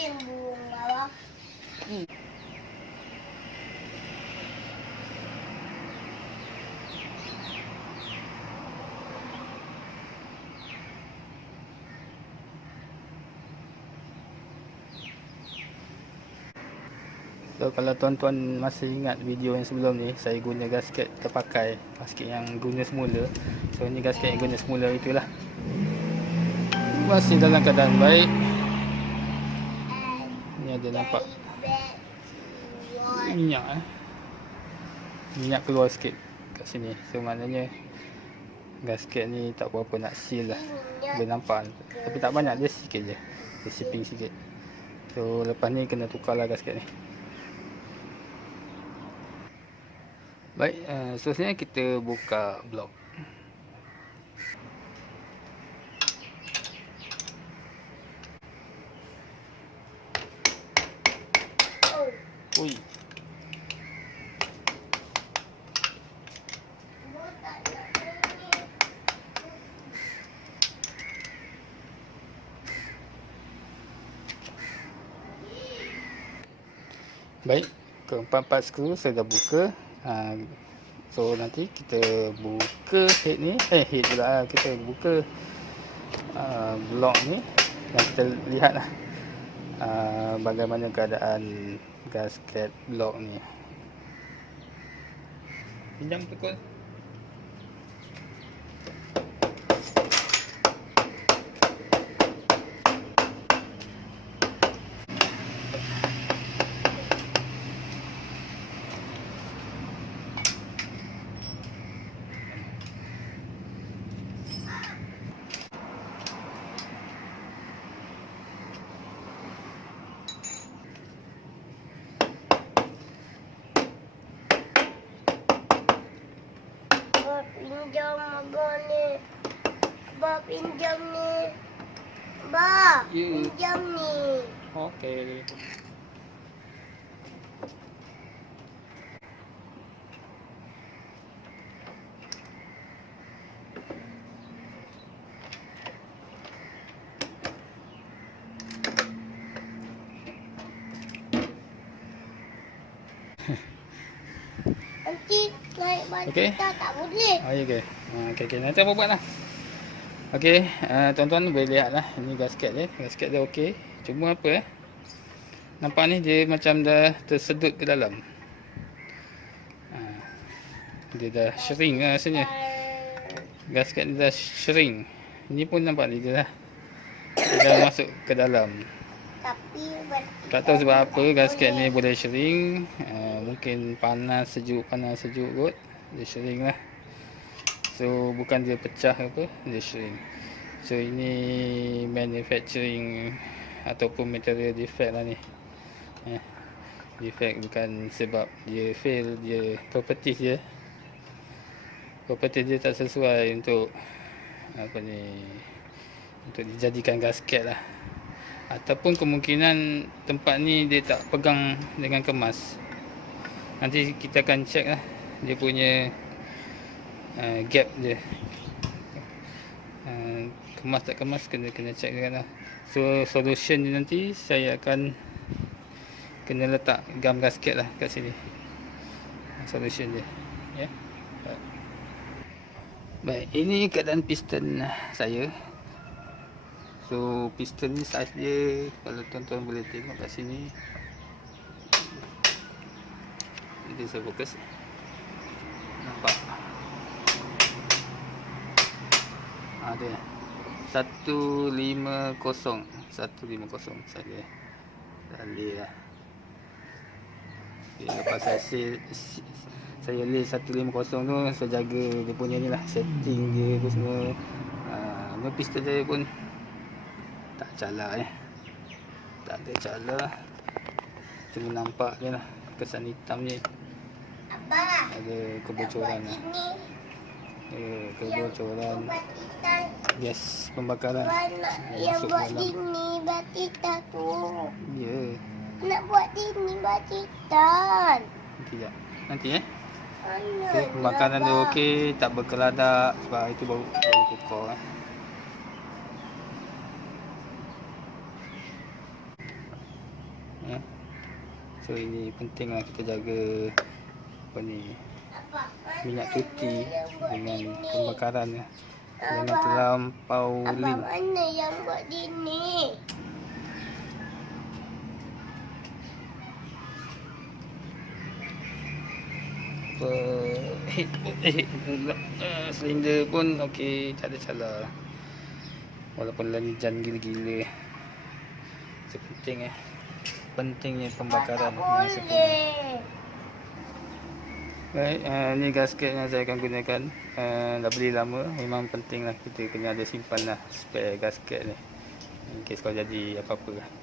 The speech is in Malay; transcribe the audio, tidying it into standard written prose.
Kucing burung bawah. So kalau tuan-tuan masih ingat video yang sebelum ni, saya guna gasket terpakai, gasket yang guna semula. So ni gasket yang guna semula itulah. Masih dalam keadaan baik. Ni ada nampak minyak minyak keluar sikit kat sini. So maknanya gasket ni tak berapa nak seal lah. Boleh nampak. Tapi tak banyak, dia sikit je. Dia siping sikit. So lepas ni kena tukarlah gasket ni. Baik, seterusnya kita buka blok. Ui. Baik, keempat-empat skru saya dah buka. So nanti kita buka head ni, head pula, kita buka blok ni dan kita lihatlah bagaimana keadaan gasket blok ni. Pinjam tekul. Pinjam abang ni. Abang pinjam ni. Abang, pinjam ni. Okey. Nanti naik baju Okey. tak boleh. Okey. Okey, nanti apa buat lah. Okey, tuan-tuan boleh lihat lah. Ini gasket dia. Gasket dia okey. Cuma apa nampak ni dia macam dah tersedut ke dalam. Dia dah shrink lah rasanya. Gasket dia dah shrink. Ini pun nampak ni dia dah masuk ke dalam. Tapi Tak tahu sebab apa gasket ni boleh shrink. Mungkin panas sejuk kot. Dia shrink lah. So bukan dia pecah ke apa, dia shrink. So ini manufacturing ataupun material defect lah ni. Defect bukan sebab dia fail, dia properties dia. Properties dia tak sesuai untuk apa ni, untuk dijadikan gasket lah. Ataupun kemungkinan tempat ni dia tak pegang dengan kemas. Nanti kita akan check lah dia punya gap dia. Kemas tak kemas kena check juga lah. So solution ni nanti saya akan kena letak gam gasket lah kat sini. Solution dia. Ya. Baik, ini keadaan piston saya. So piston ni saiz dia, kalau tuan-tuan boleh tengok kat sini. Nanti saya fokus. Nampak? Ada 150 saja. Lay lah. Okay, lepas saya lay 150 tu, saya jaga dia punya ni lah, setting dia tu semua. Piston saya pun tak cala tak ada cala, cuma nampak je lah kesan hitam ni. Abang, ada kebocoran lah. Kebocoran gas pembakaran yang masuk buat dalam. ini batita tu. Ya, Nak buat ini batitan. nanti okay, pembakaran dia okey, tak berkeladak sebab itu baru tukar. ya. So ini penting lah kita jaga apa ni, Apa? minyak tuti Yang buat dengan ini? pembakaran ya. Jangan Abang. terlampau Abang lin. mana yang buat gini? Silinder pun okey, tak ada salah. Walaupun lanjan gila-gila. Sepenting pentingnya pembakaran. Tak boleh. Baik, ni gasket yang saya akan gunakan. Dah beli lama. Memang penting lah kita kena ada simpan lah spare gasket ni, in case kalau jadi apa-apa.